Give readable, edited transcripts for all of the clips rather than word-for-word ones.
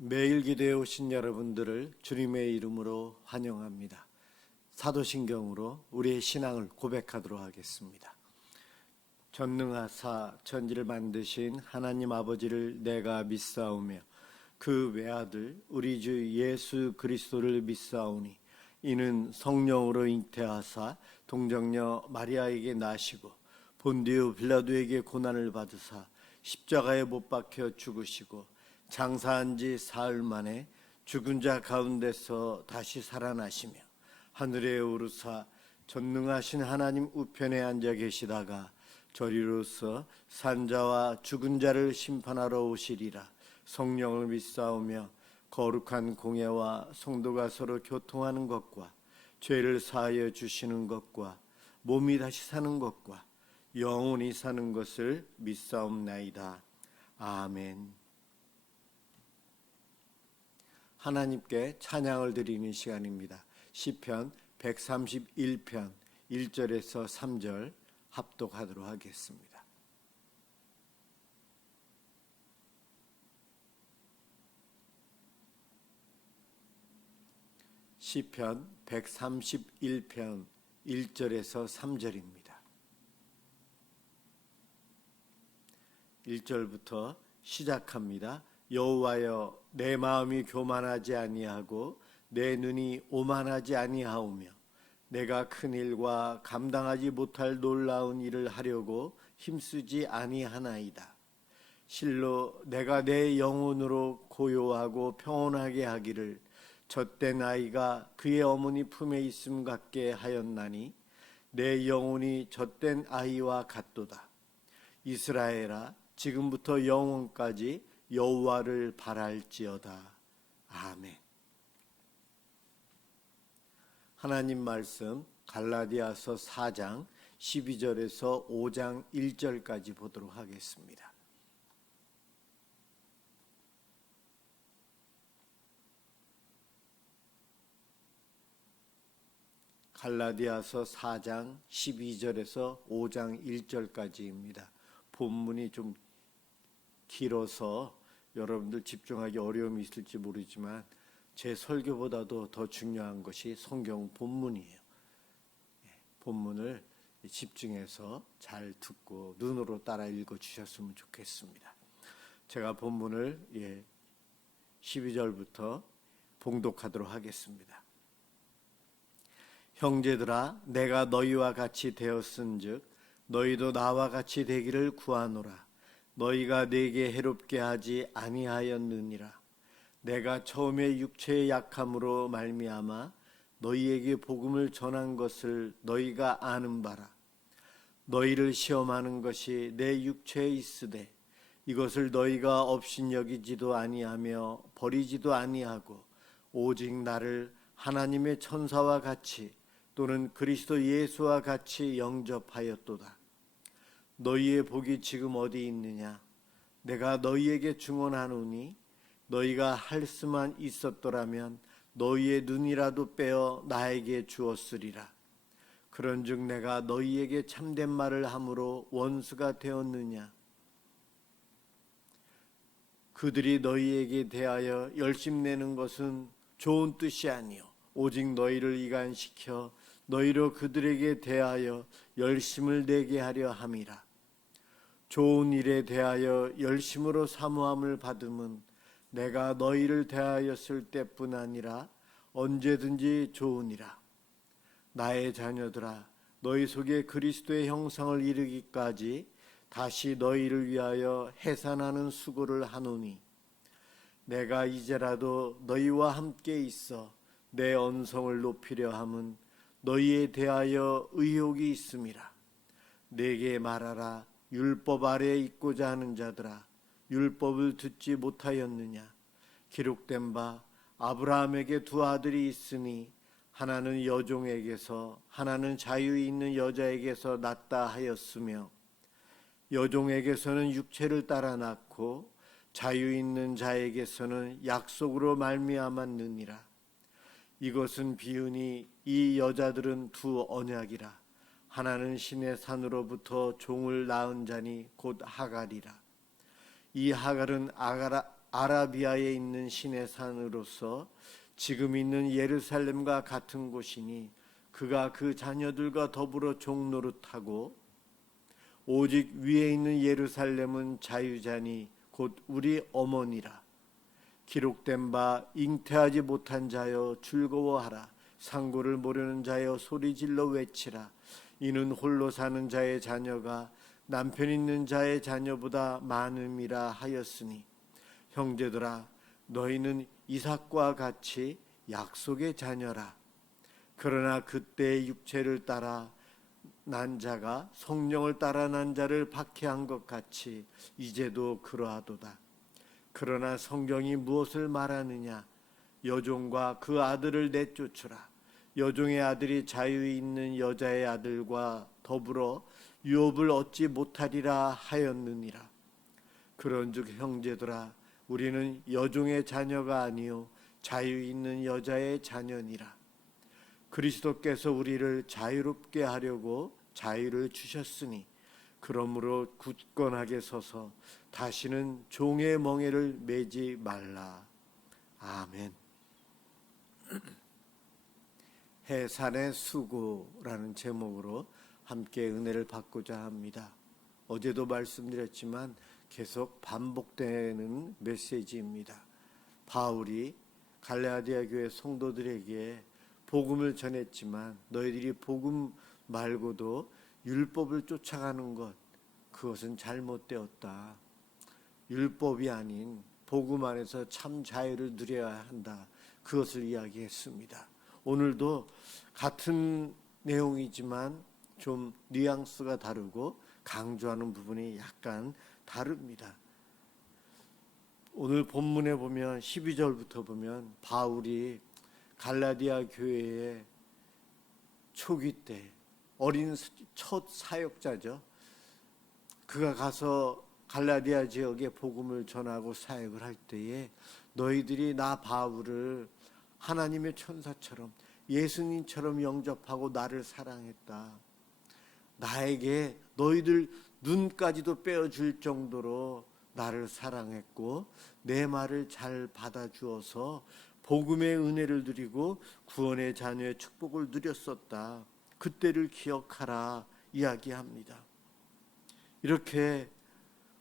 매일 기도에 오신 여러분들을 주님의 이름으로 환영합니다. 사도신경으로 우리의 신앙을 고백하도록 하겠습니다. 전능하사 천지를 만드신 하나님 아버지를 내가 믿사오며 그 외아들 우리 주 예수 그리스도를 믿사오니 이는 성령으로 잉태하사 동정녀 마리아에게 나시고 본디오 빌라도에게 고난을 받으사 십자가에 못 박혀 죽으시고 장사한 지 사흘 만에 죽은 자 가운데서 다시 살아나시며 하늘에 오르사 전능하신 하나님 우편에 앉아 계시다가 저리로서 산자와 죽은 자를 심판하러 오시리라. 성령을 믿사오며 거룩한 공예와 성도가 서로 교통하는 것과 죄를 사하여 주시는 것과 몸이 다시 사는 것과 영원히 사는 것을 믿사옵나이다. 아멘. 하나님께 찬양을 드리는 시간입니다. 시편 131편 1절에서 3절 합독하도록 하겠습니다. 시편 131편 1절에서 3절입니다. 1절부터 시작합니다. 여호와여, 내 마음이 교만하지 아니하고 내 눈이 오만하지 아니하오며 내가 큰 일과 감당하지 못할 놀라운 일을 하려고 힘쓰지 아니하나이다. 실로 내가 내 영혼으로 고요하고 평온하게 하기를 젖된 아이가 그의 어머니 품에 있음 같게 하였나니 내 영혼이 젖된 아이와 같도다. 이스라엘아, 지금부터 영원까지 여호와를 바랄지어다. 아멘. 하나님 말씀 갈라디아서 4장 12절에서 5장 1절까지 보도록 하겠습니다. 갈라디아서 4장 12절에서 5장 1절까지입니다. 본문이 좀 길어서 여러분들 집중하기 어려움이 있을지 모르지만 제 설교보다도 더 중요한 것이 성경 본문이에요. 본문을 집중해서 잘 듣고 눈으로 따라 읽어주셨으면 좋겠습니다. 제가 본문을 12절부터 봉독하도록 하겠습니다. 형제들아, 내가 너희와 같이 되었은즉 너희도 나와 같이 되기를 구하노라. 너희가 내게 해롭게 하지 아니하였느니라. 내가 처음에 육체의 약함으로 말미암아 너희에게 복음을 전한 것을 너희가 아는 바라. 너희를 시험하는 것이 내 육체에 있으되 이것을 너희가 업신여기지도 아니하며 버리지도 아니하고 오직 나를 하나님의 천사와 같이 또는 그리스도 예수와 같이 영접하였도다. 너희의 복이 지금 어디 있느냐? 내가 너희에게 증언하노니 너희가 할 수만 있었더라면 너희의 눈이라도 빼어 나에게 주었으리라. 그런즉 내가 너희에게 참된 말을 함으로 원수가 되었느냐? 그들이 너희에게 대하여 열심내는 것은 좋은 뜻이 아니요 오직 너희를 이간시켜 너희로 그들에게 대하여 열심을 내게 하려 함이라. 좋은 일에 대하여 열심으로 사모함을 받음은 내가 너희를 대하였을 때뿐 아니라 언제든지 좋으니라. 나의 자녀들아, 너희 속에 그리스도의 형상을 이루기까지 다시 너희를 위하여 해산하는 수고를 하노니 내가 이제라도 너희와 함께 있어 내 언성을 높이려 함은 너희에 대하여 의혹이 있음이라. 내게 말하라. 율법 아래에 있고자 하는 자들아, 율법을 듣지 못하였느냐? 기록된 바 아브라함에게 두 아들이 있으니 하나는 여종에게서 하나는 자유에 있는 여자에게서 낳다 하였으며 여종에게서는 육체를 따라 낳고 자유 있는 자에게서는 약속으로 말미암았느니라. 이것은 비유니 이 여자들은 두 언약이라. 하나는 신의 산으로부터 종을 낳은 자니 곧 하갈이라. 이 하갈은 아라비아에 있는 신의 산으로서 지금 있는 예루살렘과 같은 곳이니 그가 그 자녀들과 더불어 종노릇하고 오직 위에 있는 예루살렘은 자유자니 곧 우리 어머니라. 기록된 바 잉태하지 못한 자여 즐거워하라. 상고를 모르는 자여 소리질러 외치라. 이는 홀로 사는 자의 자녀가 남편 있는 자의 자녀보다 많음이라 하였으니 형제들아 너희는 이삭과 같이 약속의 자녀라. 그러나 그때의 육체를 따라 난 자가 성령을 따라 난 자를 박해한 것 같이 이제도 그러하도다. 그러나 성경이 무엇을 말하느냐? 여종과 그 아들을 내쫓으라. 여종의 아들이 자유에 있는 여자의 아들과 더불어 유업을 얻지 못하리라 하였느니라. 그런즉 형제들아 우리는 여종의 자녀가 아니요 자유 있는 여자의 자녀니라. 그리스도께서 우리를 자유롭게 하려고 자유를 주셨으니 그러므로 굳건하게 서서 다시는 종의 멍에를 매지 말라. 아멘. 해산의 수고라는 제목으로 함께 은혜를 받고자 합니다. 어제도 말씀드렸지만 계속 반복되는 메시지입니다. 바울이 갈라디아 교회 성도들에게 복음을 전했지만 너희들이 복음 말고도 율법을 쫓아가는 것, 그것은 잘못되었다. 율법이 아닌 복음 안에서 참 자유를 누려야 한다. 그것을 이야기했습니다. 오늘도 같은 내용이지만 좀 뉘앙스가 다르고 강조하는 부분이 약간 다릅니다. 오늘 본문에 보면 12절부터 보면 바울이 갈라디아 교회의 초기 때 어린 첫 사역자죠. 그가 가서 갈라디아 지역에 복음을 전하고 사역을 할 때에 너희들이 나 바울을 하나님의 천사처럼 예수님처럼 영접하고 나를 사랑했다. 나에게 너희들 눈까지도 빼어줄 정도로 나를 사랑했고 내 말을 잘 받아주어서 복음의 은혜를 누리고 구원의 자녀의 축복을 누렸었다. 그때를 기억하라 이야기합니다. 이렇게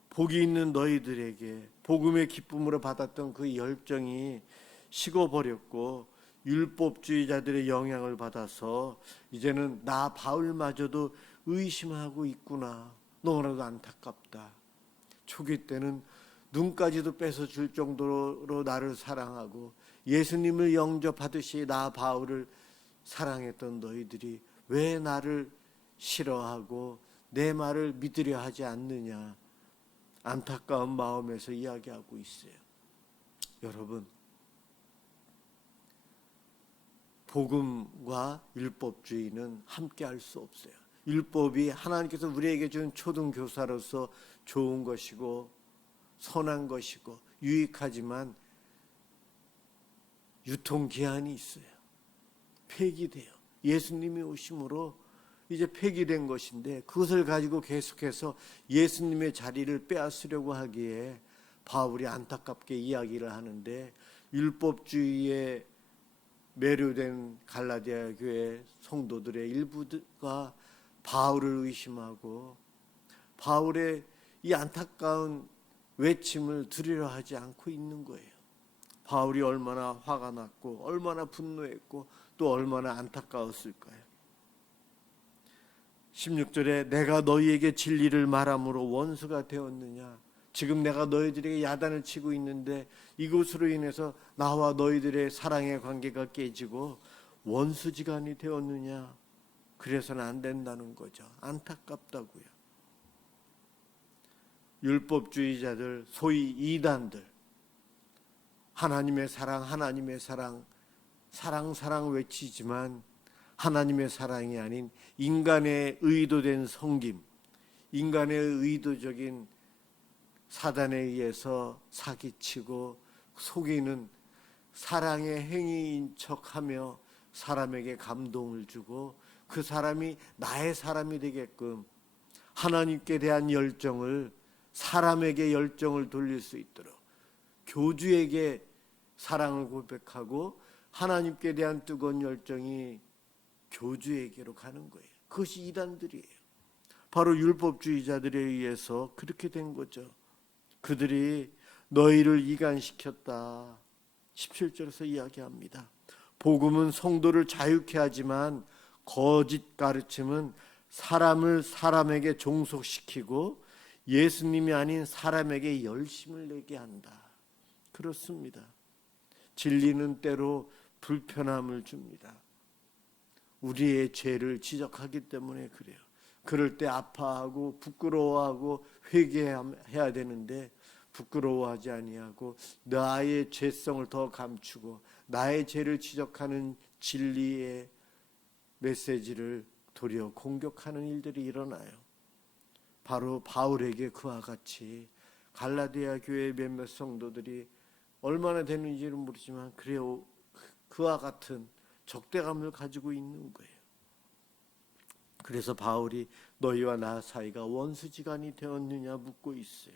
복이 있는 너희들에게 복음의 기쁨으로 받았던 그 열정이 식어버렸고 율법주의자들의 영향을 받아서 이제는 나 바울마저도 의심하고 있구나. 너무나도 안타깝다. 초기 때는 눈까지도 뺏어줄 정도로 나를 사랑하고 예수님을 영접하듯이 나 바울을 사랑했던 너희들이 왜 나를 싫어하고 내 말을 믿으려 하지 않느냐. 안타까운 마음에서 이야기하고 있어요. 여러분, 복음과 율법주의는 함께 할 수 없어요. 율법이 하나님께서 우리에게 준 초등교사로서 좋은 것이고 선한 것이고 유익하지만 유통기한이 있어요. 폐기돼요. 예수님이 오심으로 이제 폐기된 것인데 그것을 가지고 계속해서 예수님의 자리를 빼앗으려고 하기에 바울이 안타깝게 이야기를 하는데 율법주의에 매료된 갈라디아 교회 성도들의 일부가 바울을 의심하고 바울의 이 안타까운 외침을 들으려 하지 않고 있는 거예요. 바울이 얼마나 화가 났고 얼마나 분노했고 또 얼마나 안타까웠을까요? 16절에 내가 너희에게 진리를 말함으로 원수가 되었느냐. 지금 내가 너희들에게 야단을 치고 있는데 이것으로 인해서 나와 너희들의 사랑의 관계가 깨지고 원수지간이 되었느냐. 그래서는 안 된다는 거죠. 안타깝다고요. 율법주의자들, 소위 이단들, 하나님의 사랑, 하나님의 사랑, 사랑 외치지만 하나님의 사랑이 아닌 인간의 의도된 섬김, 인간의 의도적인 사단에 의해서 사기치고 속이는 사랑의 행위인 척하며 사람에게 감동을 주고 그 사람이 나의 사람이 되게끔 하나님께 대한 열정을 사람에게 열정을 돌릴 수 있도록 교주에게 사랑을 고백하고 하나님께 대한 뜨거운 열정이 교주에게로 가는 거예요. 그것이 이단들이에요. 바로 율법주의자들에 의해서 그렇게 된 거죠. 그들이 너희를 이간시켰다. 17절에서 이야기합니다. 복음은 성도를 자유케 하지만 거짓 가르침은 사람을 사람에게 종속시키고 예수님이 아닌 사람에게 열심을 내게 한다. 그렇습니다. 진리는 때로 불편함을 줍니다. 우리의 죄를 지적하기 때문에 그래요. 그럴 때 아파하고 부끄러워하고 회개해야 되는데 부끄러워하지 아니하고 나의 죄성을 더 감추고 나의 죄를 지적하는 진리의 메시지를 도리어 공격하는 일들이 일어나요. 바로 바울에게 그와 같이 갈라디아 교회의 몇몇 성도들이 얼마나 되는지는 모르지만 그래요, 그와 같은 적대감을 가지고 있는 거예요. 그래서 바울이 너희와 나 사이가 원수지간이 되었느냐 묻고 있어요.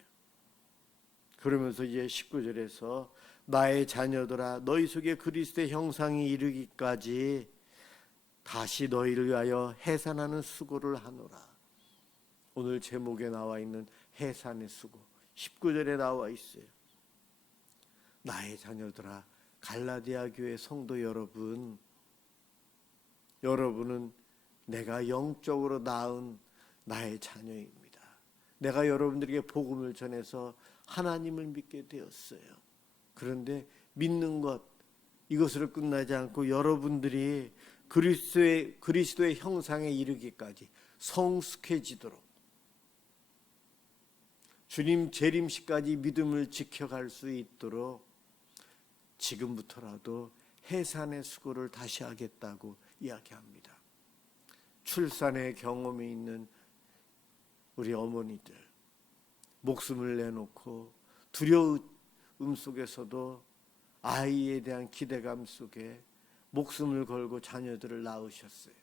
그러면서 이제 19절에서 나의 자녀들아 너희 속에 그리스도의 형상이 이르기까지 다시 너희를 위하여 해산하는 수고를 하노라. 오늘 제목에 나와 있는 해산의 수고 19절에 나와 있어요. 나의 자녀들아, 갈라디아 교회 성도 여러분, 여러분은 내가 영적으로 낳은 나의 자녀입니다. 내가 여러분들에게 복음을 전해서 하나님을 믿게 되었어요. 그런데 믿는 것, 이것으로 끝나지 않고 여러분들이 그리스도의 형상에 이르기까지 성숙해지도록 주님 재림시까지 믿음을 지켜갈 수 있도록 지금부터라도 해산의 수고를 다시 하겠다고 이야기합니다. 출산의 경험이 있는 우리 어머니들, 목숨을 내놓고 두려움 속에서도 아이에 대한 기대감 속에 목숨을 걸고 자녀들을 낳으셨어요.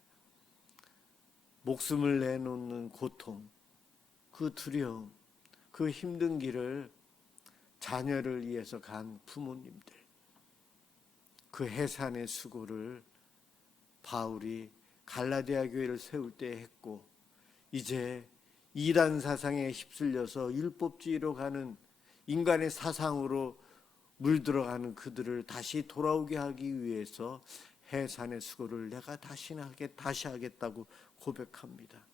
목숨을 내놓는 고통, 그 두려움, 그 힘든 길을 자녀를 위해서 간 부모님들, 그 해산의 수고를 바울이 갈라디아 교회를 세울 때 했고, 이제 이단 사상에 휩쓸려서 율법주의로 가는 인간의 사상으로 물들어가는 그들을 다시 돌아오게 하기 위해서 해산의 수고를 내가 다시 하겠다고 고백합니다.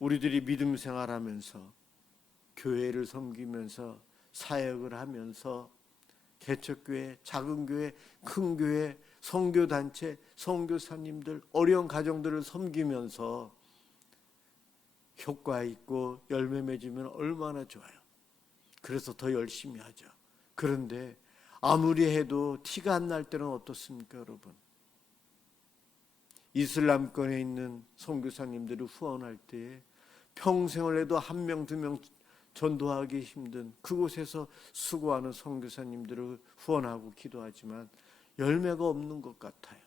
우리들이 믿음 생활하면서 교회를 섬기면서 사역을 하면서 개척교회, 작은 교회, 큰 교회, 선교단체, 선교사님들, 어려운 가정들을 섬기면서 효과 있고 열매 맺으면 얼마나 좋아요. 그래서 더 열심히 하죠. 그런데 아무리 해도 티가 안 날 때는 어떻습니까, 여러분? 이슬람권에 있는 선교사님들을 후원할 때 평생을 해도 한 명, 두 명 전도하기 힘든 그곳에서 수고하는 선교사님들을 후원하고 기도하지만 열매가 없는 것 같아요.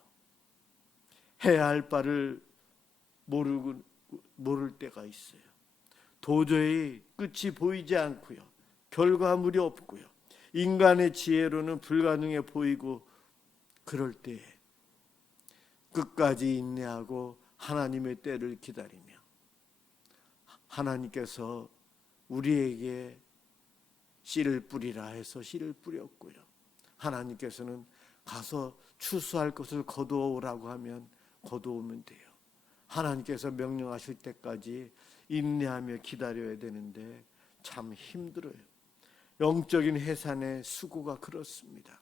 해야 할 바를 모를 때가 있어요. 도저히 끝이 보이지 않고요. 결과물이 없고요. 인간의 지혜로는 불가능해 보이고 그럴 때에 끝까지 인내하고 하나님의 때를 기다리며 하나님께서 우리에게 씨를 뿌리라 해서 씨를 뿌렸고요. 하나님께서는 가서 추수할 것을 거두어오라고 하면 거두어오면 돼요. 하나님께서 명령하실 때까지 인내하며 기다려야 되는데 참 힘들어요. 영적인 해산의 수고가 그렇습니다.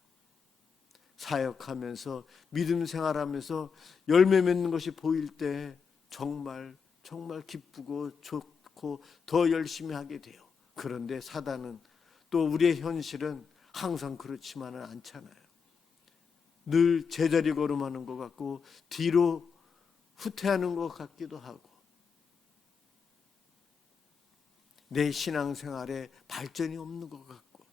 사역하면서 믿음 생활하면서 열매 맺는 것이 보일 때 정말 기쁘고 좋고 더 열심히 하게 돼요. 그런데 사단은 또 우리의 현실은 항상 그렇지만은 않잖아요. 늘 제자리 걸음하는 것 같고 뒤로 후퇴하는 것 같기도 하고 내 신앙생활에 발전이 없는 것 같고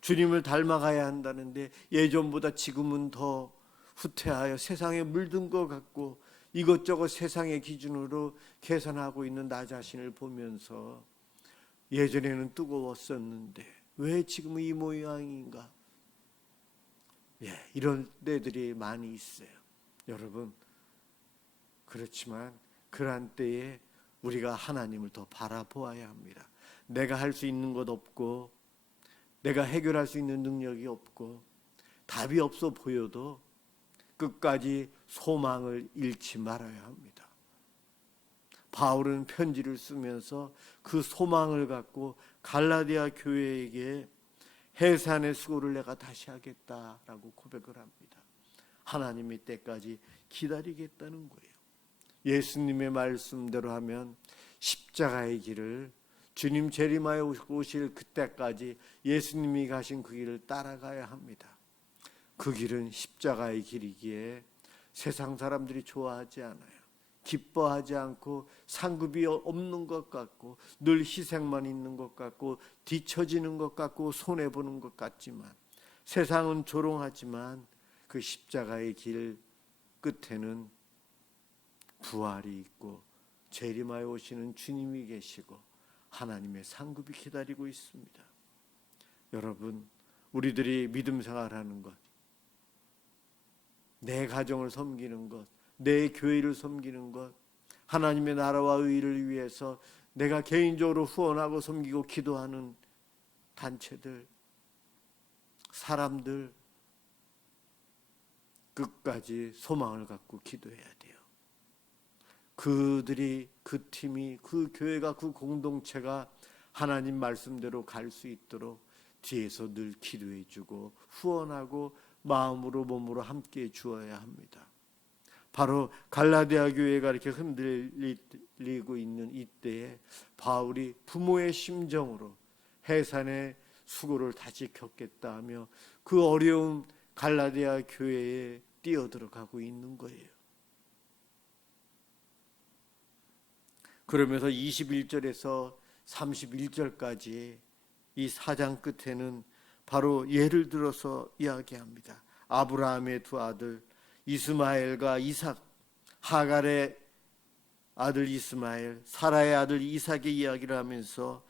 주님을 닮아가야 한다는데 예전보다 지금은 더 후퇴하여 세상에 물든 것 같고 이것저것 세상의 기준으로 계산하고 있는 나 자신을 보면서 예전에는 뜨거웠었는데 왜 지금 이 모양인가? 이런 때들이 많이 있어요. 여러분, 그렇지만 그러한 때에 우리가 하나님을 더 바라보아야 합니다. 내가 할 수 있는 것 없고, 내가 해결할 수 있는 능력이 없고, 답이 없어 보여도 끝까지 소망을 잃지 말아야 합니다. 바울은 편지를 쓰면서 그 소망을 갖고 갈라디아 교회에게 해산의 수고를 내가 다시 하겠다라고 고백을 합니다. 하나님의 때까지 기다리겠다는 거예요. 예수님의 말씀대로 하면 십자가의 길을, 주님 재림하여 오실 그때까지 예수님이 가신 그 길을 따라가야 합니다. 그 길은 십자가의 길이기에 세상 사람들이 좋아하지 않아요. 기뻐하지 않고 상급이 없는 것 같고 늘 희생만 있는 것 같고 뒤처지는 것 같고 손해보는 것 같지만, 세상은 조롱하지만 그 십자가의 길 끝에는 부활이 있고 재림하여 오시는 주님이 계시고 하나님의 상급이 기다리고 있습니다. 여러분, 우리들이 믿음 생활하는 것, 내 가정을 섬기는 것, 내 교회를 섬기는 것, 하나님의 나라와 의를 위해서 내가 개인적으로 후원하고 섬기고 기도하는 단체들, 사람들, 끝까지 소망을 갖고 기도해야 돼요. 그들이, 그 팀이, 그 교회가, 그 공동체가 하나님 말씀대로 갈 수 있도록 뒤에서 늘 기도해주고 후원하고 마음으로 몸으로 함께 주어야 합니다. 바로 갈라디아 교회가 이렇게 흔들리고 있는 이때에 바울이 부모의 심정으로 해산의 수고를 다시 겪겠다 하며 그 어려운 갈라디아 교회에 뛰어들어가고 있는 거예요. 그러면서 21절에서 31절까지 이 4장 끝에는 바로 예를 들어서 이야기합니다. 아브라함의 두 아들 이스마엘과 이삭, 하갈의 아들 이스마엘, 사라의 아들 이삭의 이야기를 하면서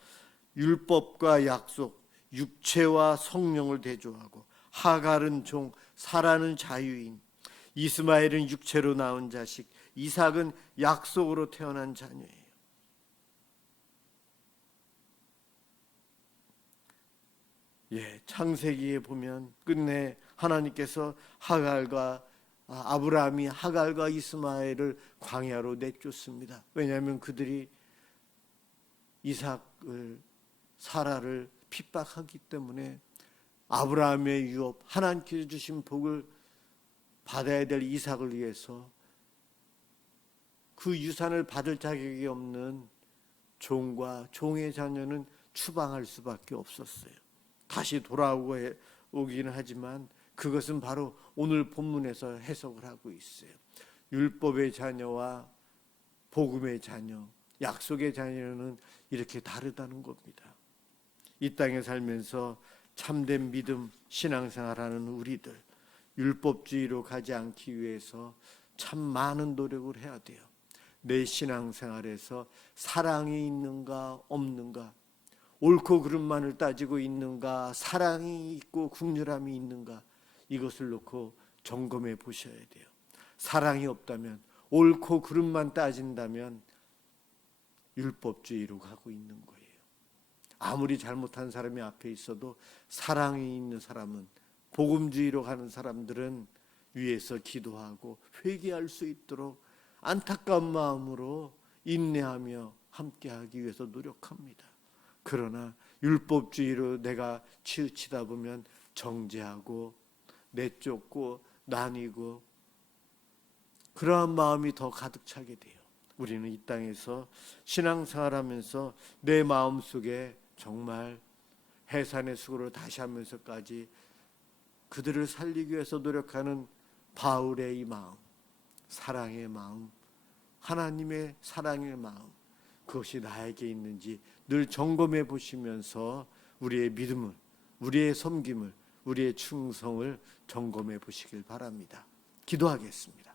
율법과 약속, 육체와 성령을 대조하고, 하갈은 종, 사라는 자유인, 이스마엘은 육체로 낳은 자식, 이삭은 약속으로 태어난 자녀예요. 창세기에 보면 끝내 하나님께서 아브라함이 하갈과 이스마엘을 광야로 내쫓습니다. 왜냐하면 그들이 이삭을, 사라를 핍박하기 때문에 아브라함의 유업, 하나님께서 주신 복을 받아야 될 이삭을 위해서 그 유산을 받을 자격이 없는 종과 종의 자녀는 추방할 수밖에 없었어요. 다시 돌아오기는 하지만 그것은 바로 오늘 본문에서 해석을 하고 있어요. 율법의 자녀와 복음의 자녀, 약속의 자녀는 이렇게 다르다는 겁니다. 이 땅에 살면서 참된 믿음, 신앙생활하는 우리들, 율법주의로 가지 않기 위해서 참 많은 노력을 해야 돼요. 내 신앙생활에서 사랑이 있는가 없는가, 옳고 그름만을 따지고 있는가, 사랑이 있고 긍휼함이 있는가, 이것을 놓고 점검해 보셔야 돼요. 사랑이 없다면, 옳고 그름만 따진다면 율법주의로 가고 있는 거예요. 아무리 잘못한 사람이 앞에 있어도 사랑이 있는 사람은, 복음주의로 가는 사람들은 위에서 기도하고 회개할 수 있도록 안타까운 마음으로 인내하며 함께하기 위해서 노력합니다. 그러나 율법주의로 내가 치우치다 보면 정죄하고 내쫓고 나뉘고 그러한 마음이 더 가득 차게 돼요. 우리는 이 땅에서 신앙생활하면서 내 마음속에 정말 해산의 수고를 다시 하면서까지 그들을 살리기 위해서 노력하는 바울의 이 마음, 사랑의 마음, 하나님의 사랑의 마음, 그것이 나에게 있는지 늘 점검해 보시면서 우리의 믿음을, 우리의 섬김을, 우리의 충성을 점검해 보시길 바랍니다. 기도하겠습니다.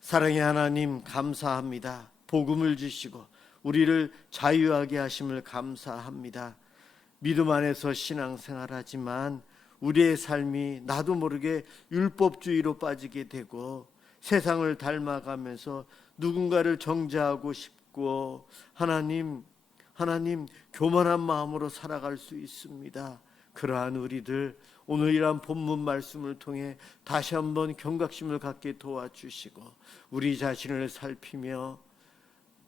사랑의 하나님, 감사합니다. 복음을 주시고 우리를 자유하게 하심을 감사합니다. 믿음 안에서 신앙생활하지만 우리의 삶이 나도 모르게 율법주의로 빠지게 되고 세상을 닮아가면서 누군가를 정죄하고 싶고 하나님 교만한 마음으로 살아갈 수 있습니다. 그러한 우리들 오늘 이러한 본문 말씀을 통해 다시 한번 경각심을 갖게 도와주시고 우리 자신을 살피며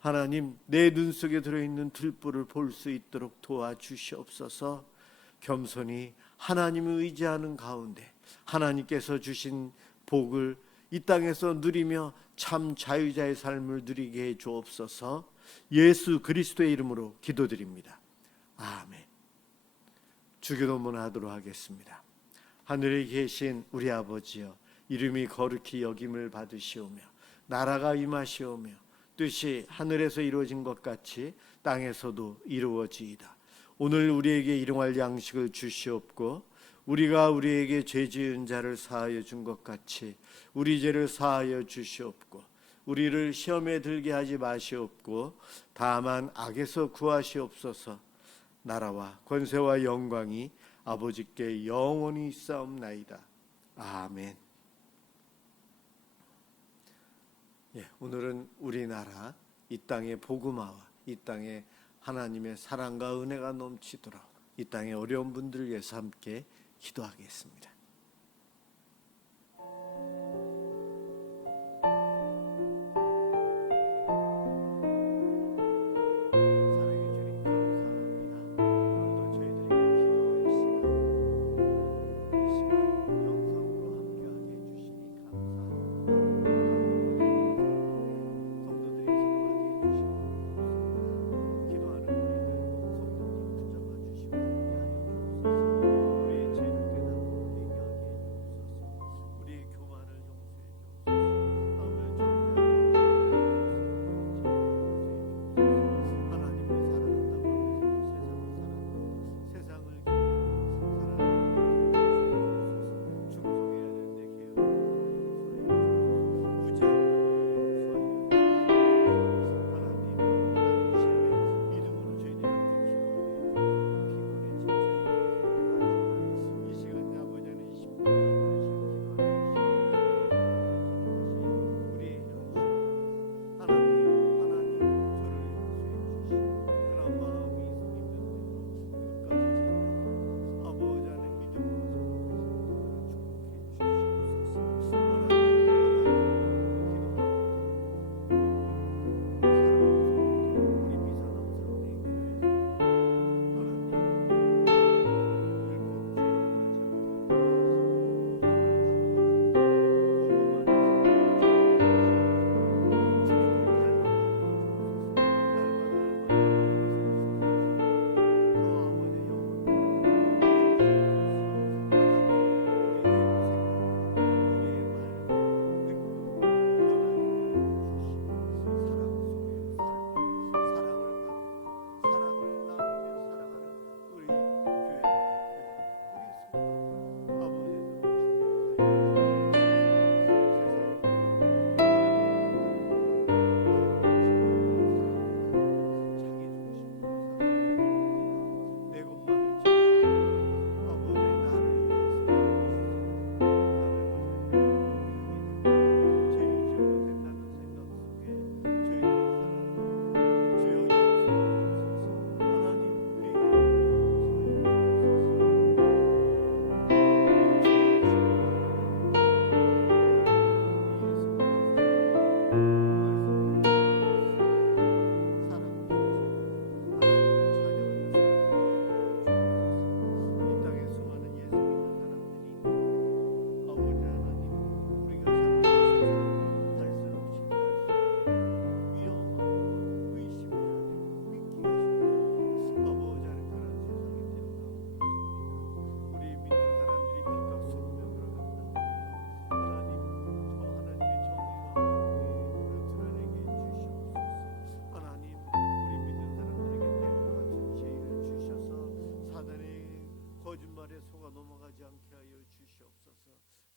하나님 내 눈 속에 들어있는 들불을 볼 수 있도록 도와주시옵소서. 겸손히 하나님을 의지하는 가운데 하나님께서 주신 복을 이 땅에서 누리며 참 자유자의 삶을 누리게 해 주옵소서. 예수 그리스도의 이름으로 기도드립니다. 아멘. 주기도문 하도록 하겠습니다. 하늘에 계신 우리 아버지여, 이름이 거룩히 여김을 받으시오며 나라가 임하시오며 뜻이 하늘에서 이루어진 것 같이 땅에서도 이루어지이다. 오늘 우리에게 일용할 양식을 주시옵고 우리가 우리에게 죄 지은 자를 사하여 준 것 같이 우리 죄를 사하여 주시옵고 우리를 시험에 들게 하지 마시옵고 다만 악에서 구하시옵소서. 나라와 권세와 영광이 아버지께 영원히 있사옵나이다. 아멘. 오늘은 우리나라 이 땅의 복음화와 이 땅에 하나님의 사랑과 은혜가 넘치도록 이 땅의 어려운 분들을 위해서 함께 기도하겠습니다.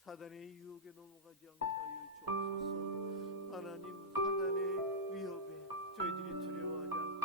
사단의 유혹에 넘어가지 않게 하여 주옵소서. 하나님, 사단의 위협에 저희들이 두려워하지 않고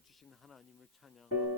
주신 하나님을 찬양하고